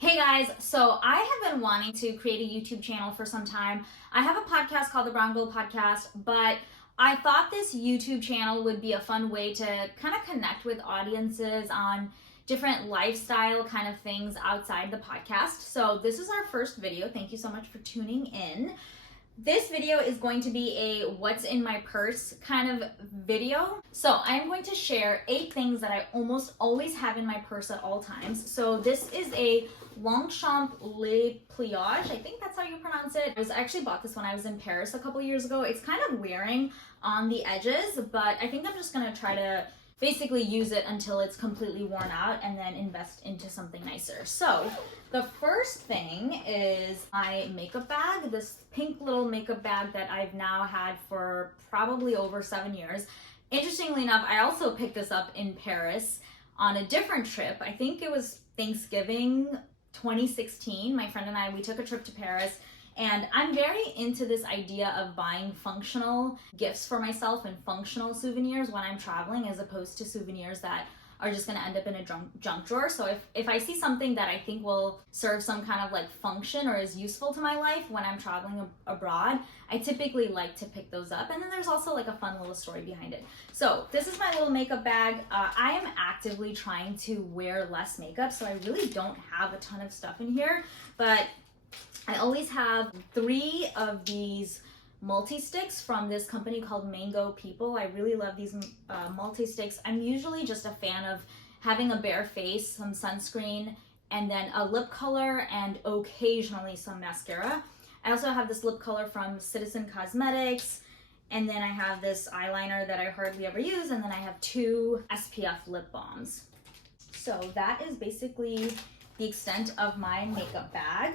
Hey guys, so I have been wanting to create a YouTube channel for some time. I have a podcast called the Brown Girl Podcast, but I thought this YouTube channel would be a fun way to kind of connect with audiences on different lifestyle kind of things outside the podcast. So this is our first video. Thank you so much for tuning in. This video is going to be a what's in my purse kind of video. So I'm going to share 8 things that I almost always have in my purse at all times. So this is a Longchamp Le Pliage. I think that's how you pronounce it. I actually bought this when I was in Paris a couple years ago. It's kind of wearing on the edges, but I think I'm just gonna try to basically use it until it's completely worn out and then invest into something nicer. So the first thing is my makeup bag, this pink little makeup bag that I've now had for probably over 7 years. Interestingly enough, I also picked this up in Paris on a different trip. I think it was Thanksgiving 2016. My friend and I, we took a trip to Paris. And I'm very into this idea of buying functional gifts for myself and functional souvenirs when I'm traveling, as opposed to souvenirs that are just gonna end up in a junk drawer. So if I see something that I think will serve some kind of like function or is useful to my life when I'm traveling abroad, I typically like to pick those up. And then there's also like a fun little story behind it. So this is my little makeup bag. I am actively trying to wear less makeup, so I really don't have a ton of stuff in here, but I always have 3 of these multi-sticks from this company called Mango People. I really love these multi-sticks. I'm usually just a fan of having a bare face, some sunscreen, and then a lip color and occasionally some mascara. I also have this lip color from CTZN Cosmetics, and then I have this eyeliner that I hardly ever use, and then I have 2 SPF lip balms. So that is basically the extent of my makeup bag.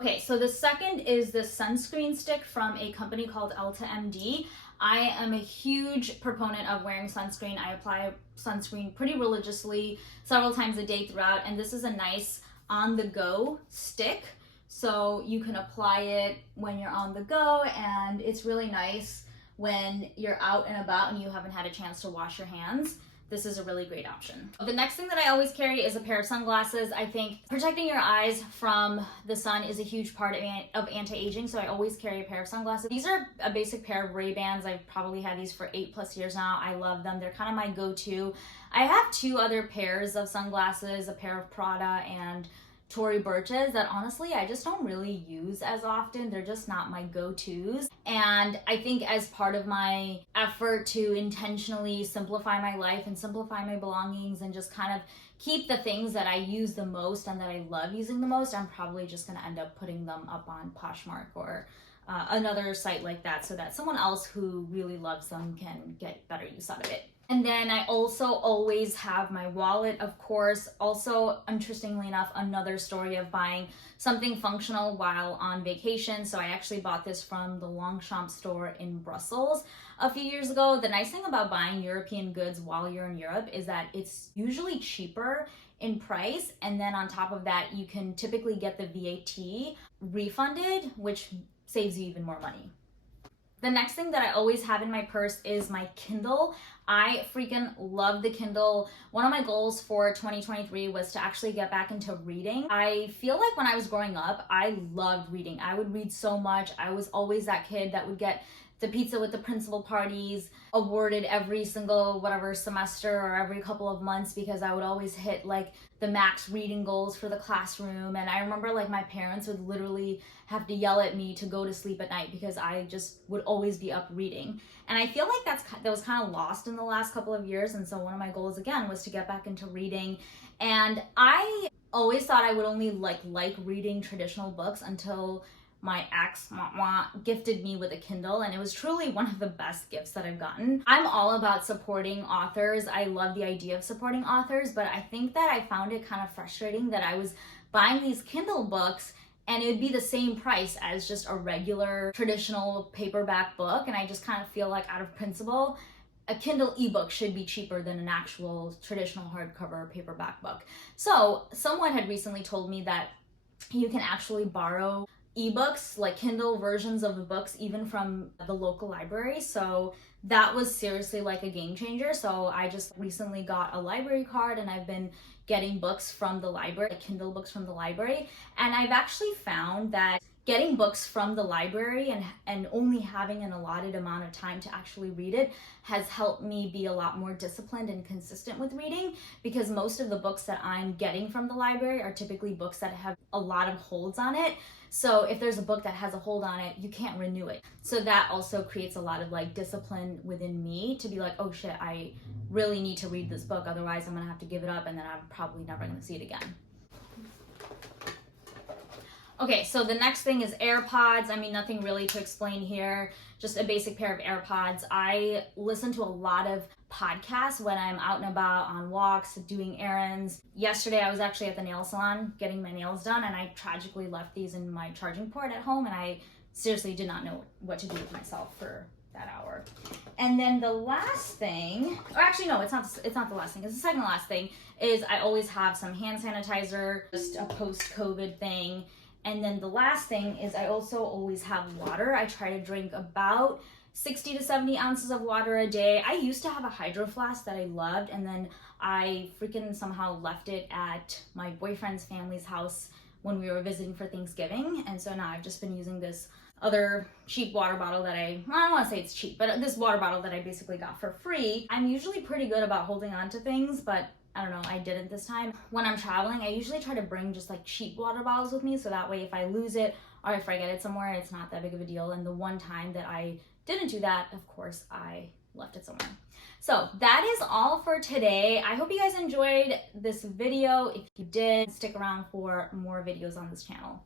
Okay, so the second is the sunscreen stick from a company called Elsa MD. I am a huge proponent of wearing sunscreen. I apply sunscreen pretty religiously several times a day throughout, and this is a nice on-the-go stick. So you can apply it when you're on the go, and it's really nice when you're out and about and you haven't had a chance to wash your hands. This is a really great option. The next thing that I always carry is a pair of sunglasses. I think protecting your eyes from the sun is a huge part of anti-aging, so I always carry a pair of sunglasses. These are a basic pair of Ray-Bans. I've probably had these for 8+ years now. I love them. They're kind of my go-to. I have 2 other pairs of sunglasses, a pair of Prada and Tory Burch's that honestly I just don't really use as often. They're just not my go-tos. And I think as part of my effort to intentionally simplify my life and simplify my belongings and just kind of keep the things that I use the most and that I love using the most, I'm probably just gonna end up putting them up on Poshmark or another site like that, so that someone else who really loves them can get better use out of it. And then I also always have my wallet, of course. Also, interestingly enough, another story of buying something functional while on vacation. So I actually bought this from the Longchamp store in Brussels a few years ago. The nice thing about buying European goods while you're in Europe is that it's usually cheaper in price, and then on top of that, you can typically get the VAT refunded, which saves you even more money. The next thing that I always have in my purse is my Kindle. I freaking love the Kindle. One of my goals for 2023 was to actually get back into reading. I feel like when I was growing up, I loved reading. I would read so much. I was always that kid that would get the pizza with the principal parties awarded every single whatever semester or every couple of months, because I would always hit like the max reading goals for the classroom. And I remember like my parents would literally have to yell at me to go to sleep at night because I just would always be up reading. And I feel like that was kind of lost in the last couple of years. And so one of my goals again was to get back into reading. And I always thought I would only like reading traditional books until my ex gifted me with a Kindle, and it was truly one of the best gifts that I've gotten. I'm all about supporting authors. I love the idea of supporting authors, but I think that I found it kind of frustrating that I was buying these Kindle books and it would be the same price as just a regular traditional paperback book, and I just kind of feel like out of principle, a Kindle ebook should be cheaper than an actual traditional hardcover paperback book. So someone had recently told me that you can actually borrow ebooks, like Kindle versions of the books, even from the local library. So that was seriously like a game changer. So I just recently got a library card and I've been getting books from the library, like Kindle books from the library. And I've actually found that getting books from the library and only having an allotted amount of time to actually read it has helped me be a lot more disciplined and consistent with reading, because most of the books that I'm getting from the library are typically books that have a lot of holds on it. So if there's a book that has a hold on it, you can't renew it. So that also creates a lot of like discipline within me to be like, oh shit, I really need to read this book, otherwise I'm gonna have to give it up and then I'm probably never gonna see it again. Okay, so the next thing is AirPods. I mean, nothing really to explain here, just a basic pair of AirPods. I listen to a lot of podcasts when I'm out and about on walks, doing errands. Yesterday, I was actually at the nail salon getting my nails done, and I tragically left these in my charging port at home, and I seriously did not know what to do with myself for that hour. And then the last thing, or actually no, it's not the last thing, it's the second last thing, is I always have some hand sanitizer, just a post-COVID thing. And then the last thing is I also always have water. I try to drink about 60 to 70 ounces of water a day. I used to have a hydro flask that I loved, and then I freaking somehow left it at my boyfriend's family's house when we were visiting for Thanksgiving. And so now I've just been using this other cheap water bottle that I don't want to say it's cheap, but this water bottle that I basically got for free. I'm usually pretty good about holding on to things, but I don't know, I didn't this time. When I'm traveling, I usually try to bring just like cheap water bottles with me, so that way if I lose it or if I get it somewhere, it's not that big of a deal. And the one time that I didn't do that, of course, I left it somewhere. So that is all for today. I hope you guys enjoyed this video. If you did, stick around for more videos on this channel.